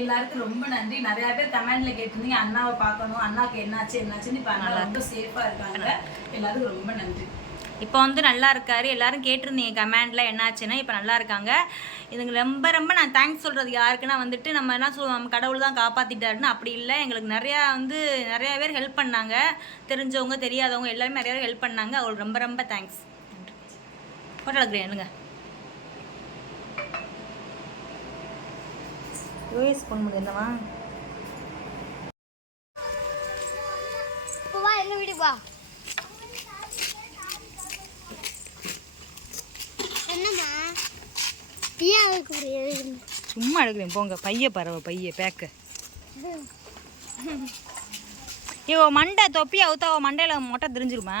எல்லாருக்கும் ரொம்ப நன்றி. நிறைய பேர் கமெண்ட்ல கேட்டிருந்தீங்க அண்ணாவை பார்க்கணும் அண்ணாக்கு என்னாச்சு என்னாச்சுன்னு இப்போ அண்ணா ரொம்ப சேஃபாக இருக்காங்க. எல்லாருக்கும் ரொம்ப நன்றி. இப்போ வந்து நல்லா இருக்காரு. எல்லாரும் கேட்டிருந்தீங்க கமெண்ட்ல என்னாச்சுன்னா இப்போ நல்லா இருக்காங்க. இதுங்க ரொம்ப ரொம்ப நான் தேங்க்ஸ் சொல்றது யாருக்குன்னா வந்துட்டு நம்ம என்ன சொல்லுவோம் கடவுள் தான் காப்பாத்திட்டாருன்னு அப்படி இல்லை. எங்களுக்கு நிறையா வந்து நிறைய பேர் ஹெல்ப் பண்ணாங்க. தெரிஞ்சவங்க தெரியாதவங்க எல்லாருமே நிறைய பேர் ஹெல்ப் பண்ணாங்க. அவங்களுக்கு ரொம்ப ரொம்ப தேங்க்ஸ் ஃபோட்டோ எடுக்கிறேன் யூஎஸ் ஃபோன் இப்போ வா எங்க வீட்டுக்கு வா. என்னம்மா? சும்மா எடுக்கிறேன் போங்க. பைய பறவை பைய பேக்கு இவ மண்டை தொப்பி அவுத்தா அவ மண்டையில மொட்டை தெரிஞ்சிருமா?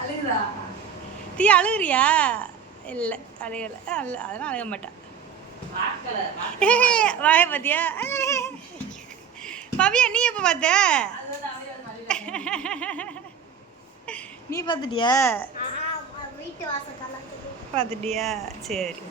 அழுகுதா தீ அழுகுறியா? இல்லை அழுகலை. அழு அதெல்லாம் அழுக மாட்டேன் வாய பாத்தியா? பவியா நீ எப்போ பார்த்த நீ பார்த்துட்டியா பார்த்துட்டியா சரி.